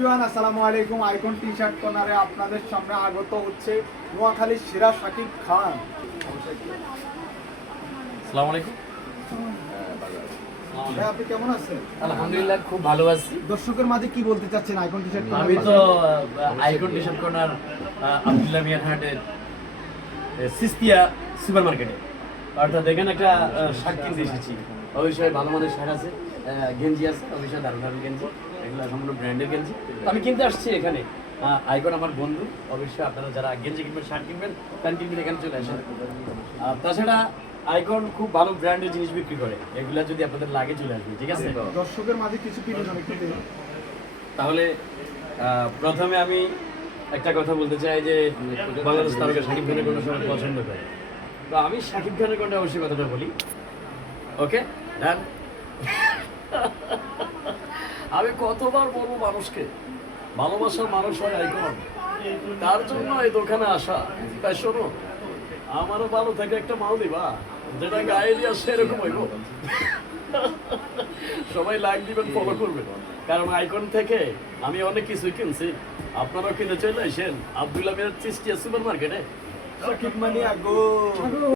Everyone আসসালামু আলাইকুম। Icon T shirt কর্নারে আপনাদের সামনে আগত হচ্ছে নোয়াখালীর সেরা শাকিব খান। আসসালামু আলাইকুম। ভাই আপনি কেমন আছেন? আলহামদুলিল্লাহ খুব ভালো আছি। দর্শকের মাঝে কি বলতে চাচ্ছেন আইকন টি শার্ট? আমি তো icon T shirt corner Abdullah মিয়ার হাটের সিস্তিয়া সুপার মার্কেটে, অর্থাৎ এখানে একটা শার্ট কিনতে এসেছি। অবশ্যই ভালো মানের শার্ট আছে, গেঞ্জি আছে, অবশ্যই দারুণ দারুণ গেঞ্জি, এগুলো সম্পূর্ণ ব্র্যান্ডের গেঞ্জি। তো আমি কিনতে আসছি এখানে। আইকন আমার বন্ধু, অবশ্যই আপনারা যারা গেঞ্জি কিনবেন, শার্ট কিনবেন, প্যান্ট কিনবেন, এখানে চলে আসেন। তাছাড়া আইকন খুব ভালো ব্র্যান্ডের জিনিস বিক্রি করে, এগুলা যদি আপনাদের লাগে চলে আসবে, ঠিক আছে? দর্শকের মাঝে কিছু বিনোদন একটু দিন। তাহলে প্রথমে আমি একটা কথা বলতে চাই যে বাংলাদেশ তারকা শাকিব খানের কোনটা সবাই পছন্দ করে, তো আমি শাকিব খানের কোনটা অবশ্যই কথাটা বলি। ওকে ডান। আমি কতবার বলবো মানুষকে, ভালোবাসার মানুষ হয় আইকন, তার জন্য এই দোকানে আসা। তাই শোনো, আমারও ভালো থেকে একটা মাল দিবা, যেটা গায়ে দিয়ে সেরকম হইব। সবাই লাইক দিবেন, ফলো করবেন, কারণ আইকন থেকে আমি অনেক কিছুই কিনছি। আপনারাও কিনে চলে আসেন আব্দুল্লাহ মিয়ার চিস্তিয়া সুপার মার্কেটে। শাকিব মানি আগো।